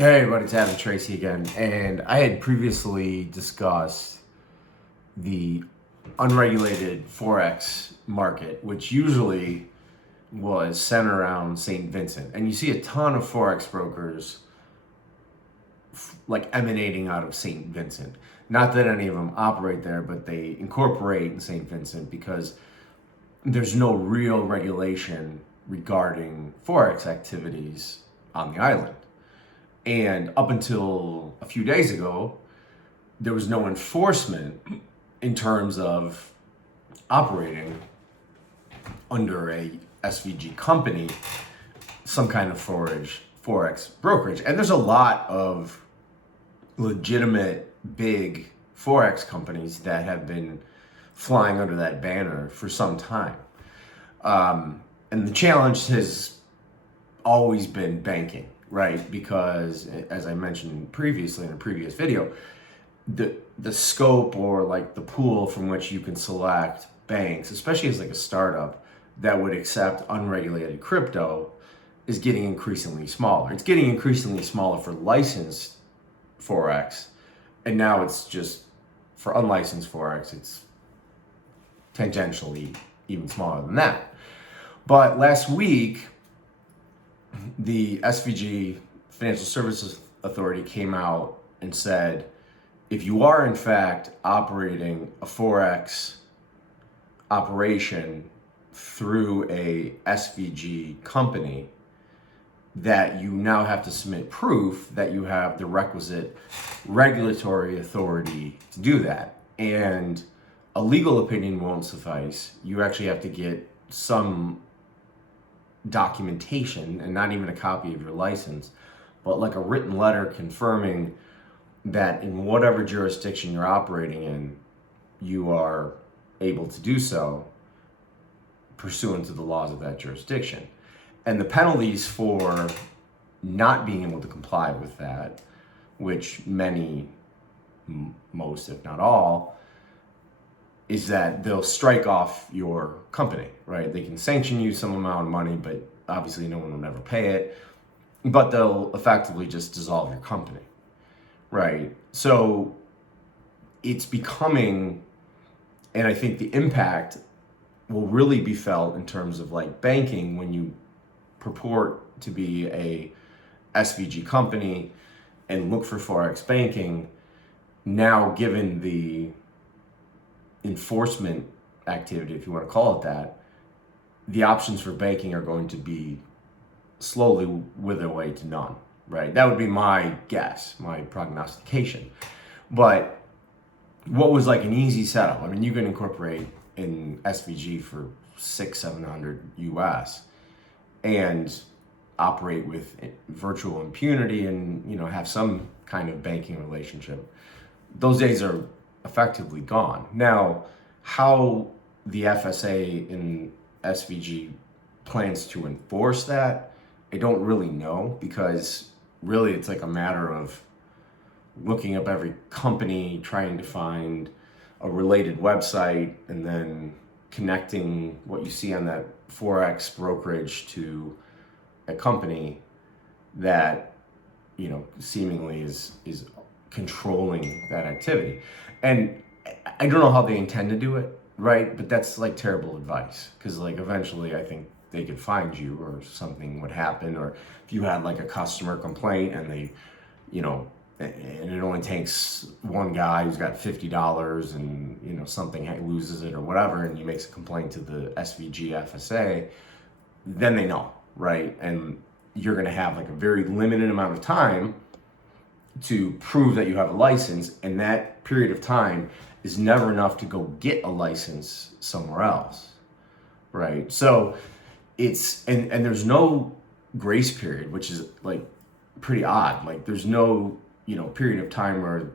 Hey everybody, it's Tracy again, and I had previously discussed the unregulated Forex market, which usually was centered around St. Vincent. And you see a ton of Forex brokers like emanating out of St. Vincent. Not that any of them operate there, but they incorporate in St. Vincent because there's no real regulation regarding Forex activities on the island. And up until a few days ago, there was no enforcement in terms of operating under a SVG company, some kind of Forex brokerage. And there's a lot of legitimate big Forex companies that have been flying under that banner for some time. And the challenge has always been banking, right? Because as I mentioned previously in a previous video, the scope or like the pool from which you can select banks, especially as like a startup that would accept unregulated crypto, is getting increasingly smaller. It's getting increasingly smaller for licensed Forex, and now it's just for unlicensed Forex, it's tangentially even smaller than that. But last week, the SVG Financial Services Authority came out and said, if you are in fact operating a Forex operation through a SVG company, that you now have to submit proof that you have the requisite regulatory authority to do that. And a legal opinion won't suffice. You actually have to get some documentation, and not even a copy of your license, but like a written letter confirming that in whatever jurisdiction you're operating in, you are able to do so pursuant to the laws of that jurisdiction. And the penalties for not being able to comply with that, which many, most if not all, is that they'll strike off your company, right? They can sanction you some amount of money, but obviously no one will never pay it, but they'll effectively just dissolve your company, right? So it's becoming, and I think the impact will really be felt in terms of like banking when you purport to be a SVG company and look for Forex banking. Now, given the enforcement activity, if you want to call it that, the options for banking are going to be slowly wither away to none, right? That would be my guess, my prognostication. But what was like an easy setup? I mean, you can incorporate in SVG for $600-700 US and operate with virtual impunity and, you know, have some kind of banking relationship. Those days are effectively gone. Now, how the FSA in SVG plans to enforce that, I don't really know, because really it's like a matter of looking up every company, trying to find a related website, and then connecting what you see on that Forex brokerage to a company that, you know, seemingly is controlling that activity. And I don't know how they intend to do it, right? But that's like terrible advice, because like eventually I think they could find you, or something would happen, or if you had like a customer complaint and they, you know, and it only takes one guy who's got $50 and, you know, something loses it or whatever, and he makes a complaint to the SVG FSA, then they know, right? And you're going to have like a very limited amount of time to prove that you have a license, and that period of time is never enough to go get a license somewhere else, right? So it's, and there's no grace period, which is like pretty odd. Like there's no, you know, period of time where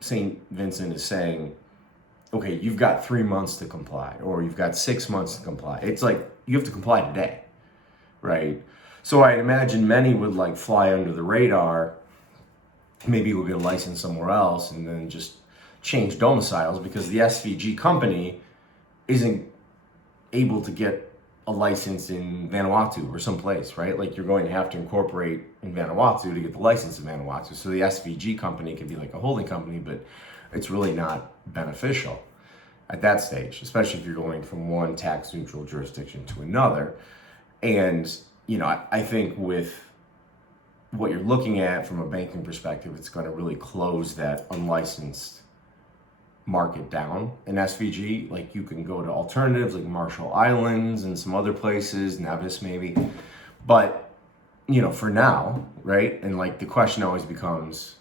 St. Vincent is saying, okay, you've got 3 months to comply, or you've got 6 months to comply. It's like, you have to comply today, right? So I imagine many would like fly under the radar, maybe we'll get a license somewhere else, and then just change domiciles, because the SVG company isn't able to get a license in Vanuatu or someplace, right? Like you're going to have to incorporate in Vanuatu to get the license in Vanuatu. So the SVG company can be like a holding company, but it's really not beneficial at that stage, especially if you're going from one tax neutral jurisdiction to another. And, you know, I think with what you're looking at from a banking perspective, it's going to really close that unlicensed market down in SVG. Like you can go to alternatives like Marshall Islands and some other places, Nevis maybe. But, you know, for now, right? And like the question always becomes,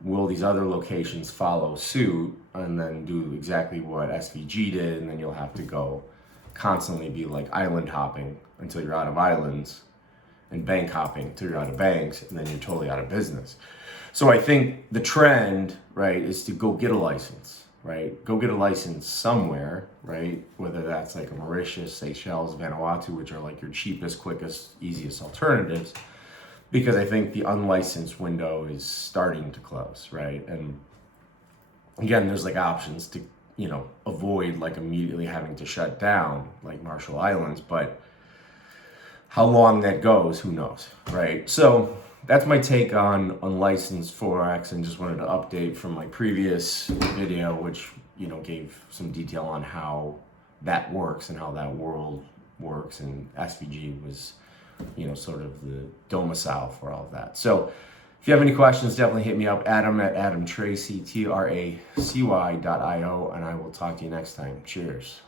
will these other locations follow suit and then do exactly what SVG did? And then you'll have to go constantly be like island hopping until you're out of islands and bank hopping until you're out of banks, and then you're totally out of business. So I think the trend, right, is to go get a license, right? Go get a license somewhere, right? Whether that's like a Mauritius, Seychelles, Vanuatu, which are like your cheapest, quickest, easiest alternatives, because I think the unlicensed window is starting to close, right? And again, there's like options to, you know, avoid like immediately having to shut down like Marshall Islands, but how long that goes, who knows, right? So that's my take on unlicensed Forex, and just wanted to update from my previous video, which, you know, gave some detail on how that works and how that world works, and SVG was, you know, sort of the domicile for all of that. So if you have any questions, definitely hit me up, Adam at AdamTracy, Tracy.io, and I will talk to you next time. Cheers.